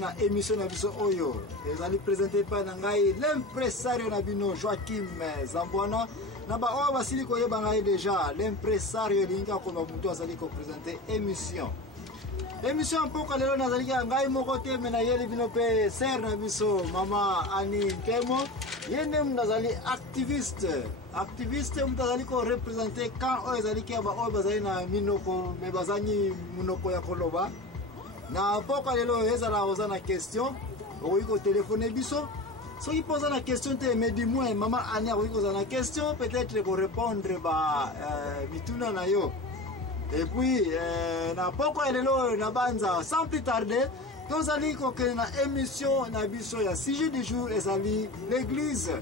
na émission na biso oyo. Ezali présenté par ngai l'impresario na bino Joachim Zambwana. Na ba oyo basili ko yeba ngai déjà l'impresario linga ko ba muto azali ko présenter émission. Émission mpoka lelo nazali ka ngai moko te mena yeli bino pe ser na biso mama Ani Kemo. Yene mnazali activiste mtazali ko représenter quand oyo ezali ki ba oyo bazali na minoko me bazani munoko ya koloba. Na mpoka lelo ezala ozana question oyi ko téléphoner biso. Si vous posez la question, mais dis-moi, maman Ania, vous posez la question, peut-être pour répondre, mituna na yo. Et puis, na poko elelo na banza, sans plus tarder, nous allons que na émission na biso ya sujet du jour, ezali l'église,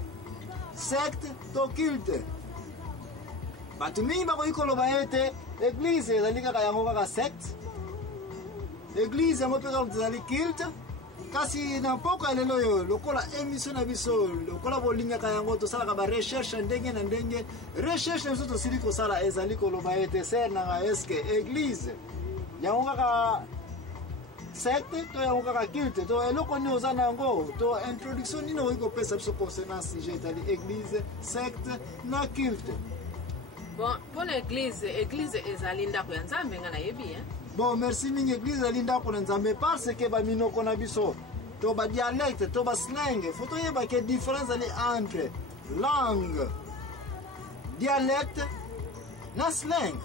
secte, to culte. Batumi ba ko ikoloba ete, église ezali kaka yango kaka secte. Église yango pe kaka ezali culte. Kasi na poko elelo yo lokola émission na biso lokola bolinga ka yango to sala ka ba recherche ndenge na ndenge recherche na biso to sili ko sala ezali ko loba ete ser na eske église yango kaka secte to yango kaka culte to eloko ni ozana yango to introduction ni no iko pesa biso concernant sujet itali église secte na culte. Bon pour l'église ezali ndako ya Nzambe ngana yebi hein. Bon, merci mingi église alinda ko nzambe parce que ba minoko na biso to ba dialecte to ba slang faut yeba que différence ali entre langue dialecte na slang.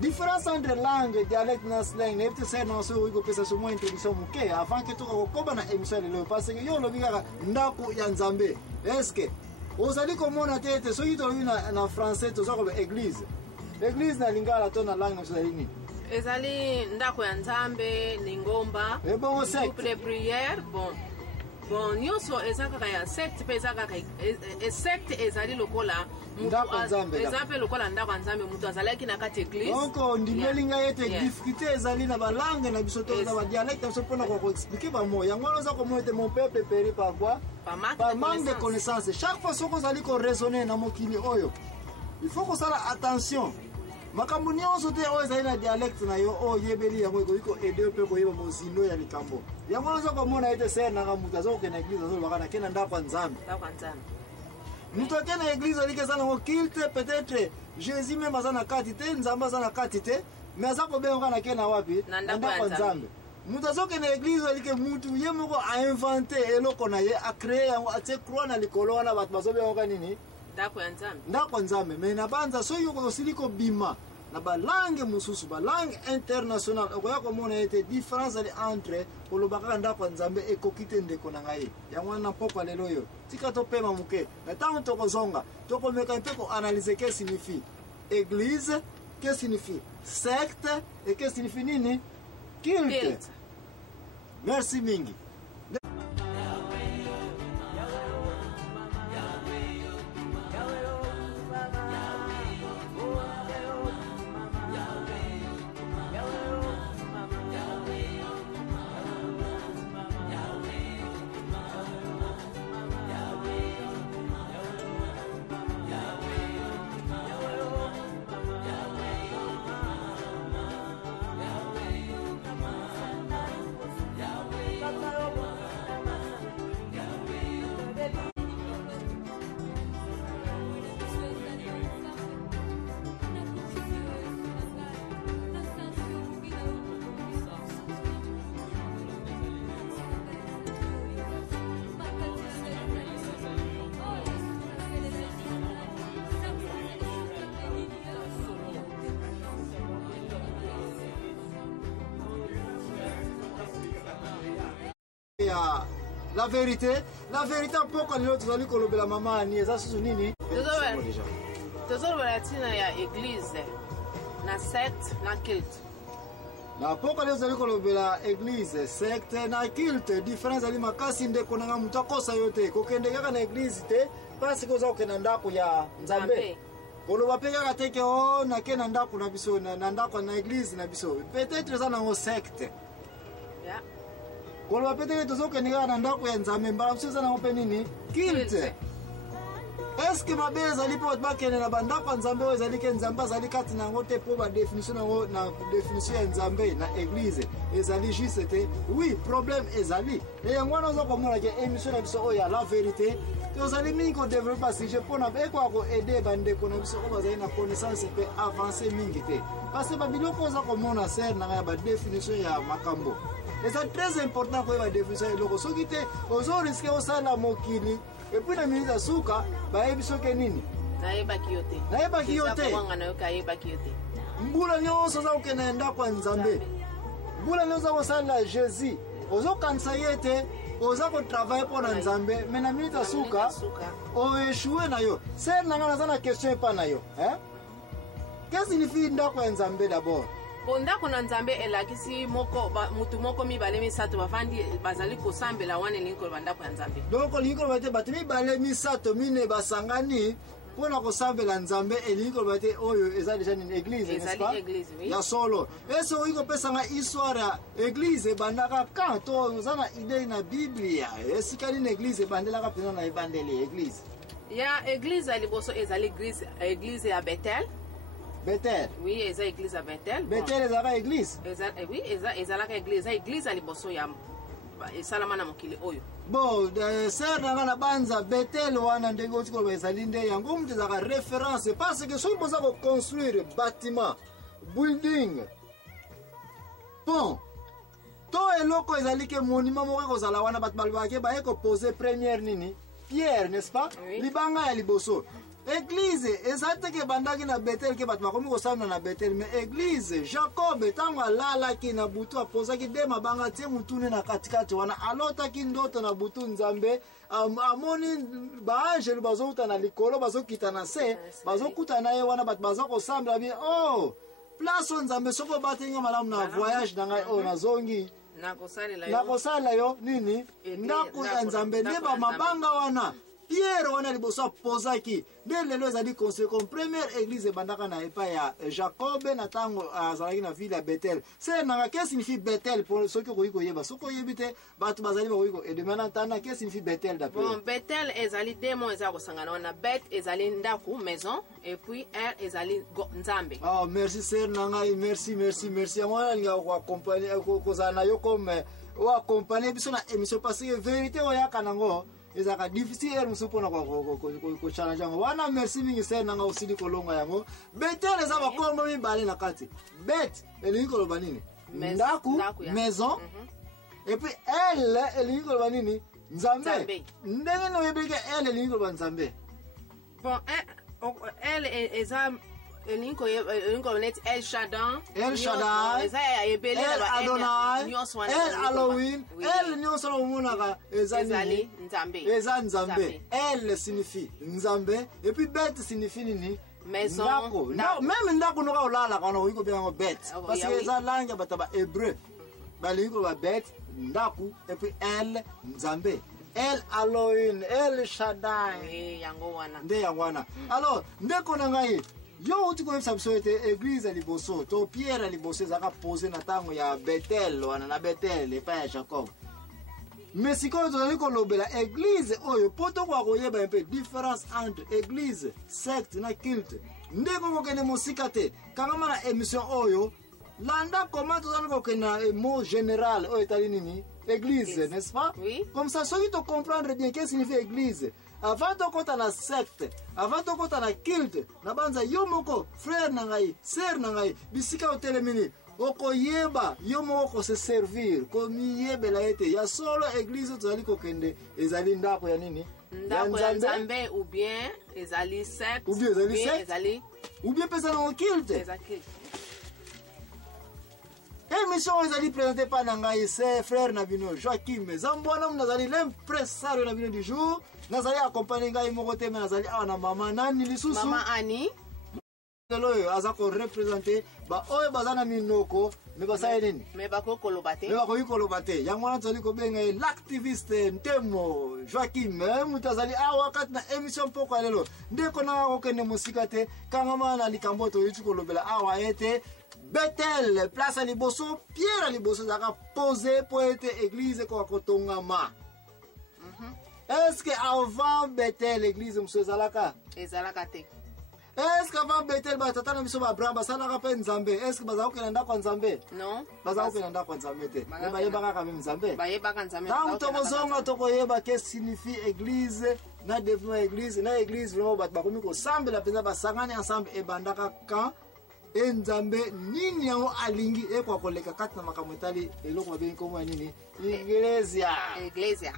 Différence entre langue dialecte na slang ne peut ser na so ko pesa so mo introduction muke avant que to ko ba na émission le parce que yo lo bika ndako ya nzambe est-ce que ozali komona tete so yito na français to so ko église na lingala to na langue so ni ezali ndako ya Nzambe ningomba bon groupe de prière bon nyonso ezaka ya secte pe ezaka secte ezali lokola ndako Nzambe ezape lokola ndako ya Nzambe mutu azalaki na kati église donc ndimelinga yete difficulté ezali na ba langue na biso to na ba dialecte biso pona ko expliquer ba mots yango loza ko moite mon peuple péri par quoi par manque de connaissances. Chaque fois soko zali ko raisonner na mokili oyo il faut ko sala attention. Makambo nyonso te oyo ezali na dialecte na yo oyo yebeli yango iko aider pe ko yeba mozino ya likambo yango nazo komona ete ser na mutu azoke na église azo bakana kena ndako ya Nzambe mutu akena na église alike sana ngo culte peut-être Jésus même azana kati te Nzambe azana kati te mais azako benga na kena wapi na ndako ya Nzambe mutu azoke na église alike mutu ye moko a inventé eloko na ye a créer yango a te croix na likolo wana bato bazobenga nini ndako ya Nzambe mais na banza so yo ko siliko bima na ba langue mususu ba langue internationale okoya komona ete différence ali entre kolobaka ndako ya Nzambe ekokite ndeko na ngai yango na poko lelo yo tika to pema muke na tango to kozonga to komeka mpe ko analyser que signifie église, que signifie secte et que signifie nini culte. Merci mingi. La vérité pourquoi nous allons colober la maman ni eza susu nini tozolo tina ya église na secte na culte na pourquoi nous allons colober la église secte na culte différence ali makasi ndeko na mutu akosa yote kokende kaka na église te parce que oza okena ndako ya Nzambe koloba pe kaka teke o na kena ndako na biso na ndako na église na biso peut-être ça na secte koloba peut-être tozoke ninga na ndako ya Nzambe mbala msuza na ope nini culte est-ce que ma belle ezali po bakene na bandako nzambe o ezali ke nzambe azali kati na ngo te po ba définition na définition ya nzambe na église ezali juste te oui problème ezali et yango na zo komona ke émission na biso o ya la vérité tozali mingi ko développer sujet po na be ko aider bandeko na biso ko bazali na connaissance pe avancer mingi te parce que ba biloko za komona ser na ya ba définition ya makambo. Et c'est très important pour la définition de l'eau. Ce qui est aux autres risques au sein de la mokili. Et puis la ministre Souka, bah ebiso kenini. Naeba kiyote. Naeba kiyote. Mbula nyonso za ukenda kwa Nzambe. Mbula nyonso za la Jésus. Ozo kansa yete, oza ko travailler pour Nzambe. Mais la ministre Souka, o échoué na yo. C'est na question pas na yo, hein? Qu'est-ce que signifie ndako ya Nzambe d'abord? Ndako na Nzambe elakisi moko mutu moko mibale misato bafandi bazali kosambela wana linko bandako ya Nzambe. Donc linko bate batu mibale misato mine basangani pona kosambela Nzambe elinko bate oyo eza déjà une église, n'est-ce pas? Église, oui. Ya solo. Eso iko pesa nga histoire ya église bandaka kanto uzana idée na Biblia. Esikali na église bandela ka pena na evangeli église. Ya église aliboso ezali église ya Bethel. Bethel. Oui, eza église à Bethel. Bethel eza ka église. Oui, eza la église, église aliboso ya salama na mokili oyo. Bon, ser na banza Bethel wana ndenge otiko bazali nde yango mtu za référence parce que soki boza ko construire bâtiment, building. Bon. To eloko ezali ke monument moko kozala wana bat balbake ba eko poser première nini? Pierre, n'est-ce pas? Oui. Libanga ya liboso. Église, ezate ke bandaki na Bethel ke bat makomi kosana na Bethel, mais église Jacob tango alala ki na butu apozaki de mabanga tie mutune na katikati wana alota ki ndoto na butu Nzambe amoni ba angel bazouta na likolo bazokita na se bazokuta na ye wana bat bazako sambla bien oh place Nzambe soko batenga malamu na voyage na ngai oh nazongi na kosala yo nini ndako ya Nzambe ne ba mabanga wana Pierre wana liboso pozaki de lelo ezali conseil comme première église bandaka na epa ya Jacob na tango azalaki na ville ya Bethel. C'est nanga qu'est-ce signifie Bethel pour ceux qui koyiko yeba soko yebite batu bazali koyiko et demain tana qu'est-ce signifie Bethel d'après. Bon Bethel ezali démon ezako sangana na Beth ezali ndaku maison et puis elle ezali Nzambe. Oh merci sœur nanga merci moi nga ko accompagner ko zana yo comme ou accompagner biso na émission parce que vérité oyaka nango ezaka difficile musupona ko challenge yango wana merci mingi sena nanga usidi kolonga yango Bethel eza bakombo mibale na kati bet elingi koloba nini ndaku maison et puis elle elingi koloba nini Nzambe ndenge no yebeke elle elingi koloba Nzambe bon elle eza elinko net El Shaddai El Adonai El Halloween El nyonso omonaka ezali Nzambe El signifie Nzambe et puis Bet signifie nini maison même ndako noka olala kana oyiko bien Bet parce que eza langue bataba hébreu balingo ba Bet ndako et puis El Nzambe El Halloween El Shaddai nde yangwana alors ndeko na ngai yo uti ko biso ete église liboso to Pierre liboso zaka poser na tango ya Bethel wana na Bethel epa ya Jacob mais sikoyo tozali kolobela église oyo poto kwa koyeba un peu différence entre église secte na culte ndeko kokene mosika te kangama na émission oyo landa comment tozali kokena mot général oyo etali nini église n'est-ce pas oui. Comme ça ceux qui te comprendre bien qu'est-ce que signifie église avant de kota na secte avant de kota na culte na banza yo moko frère na ngai sœur na ngai bisika otelemini okoyeba yo moko se servir komi yebela ete ya solo église tozali kokende ezali ndako ya nini ndako ya Nzambe ou bien ezali secte ou bien pesa na culte émission ezali présenté par Nangai ses frères Nabino Joachim Zambwana nazali l'impresario Nabino du jour nazali accompagné ngai moko te mais nazali awa na mama nani lisusu mama Ani lelo azako représenter ba oyo bazana minoko me basaya nini me bakokoloba te yango wana tozali kobenga l'activiste Ntemo Joachim mutazali awa kati na émission poko ya lelo ndeko na kokende mosika te kangama na likambo to yuti kolobela awa ete Bethel place à liboso Pierre à liboso zaka posé pour être église ko kotongama Est-ce que avant Bethel l'église monsieur ezalaka? Ezalaka te. Est-ce qu'avant Bethel batata na biso ba Abraham basalaka pe Nzambe? Est-ce que bazaka kenda kwa Nzambe? Non. Bazaka kenda kwa Nzambe te. Ba yebaka ka Nzambe. Ba yebaka Nzambe. Donc tobozonga tokoyeba que signifie église na développement église na église vraiment bat bakomi ko sambela penza basangani ensemble e bandaka quand e Nzambe nini yango alingi e kwa koleka kati na makambo etali eloko babengi komo nini? Iglesia. Iglesia.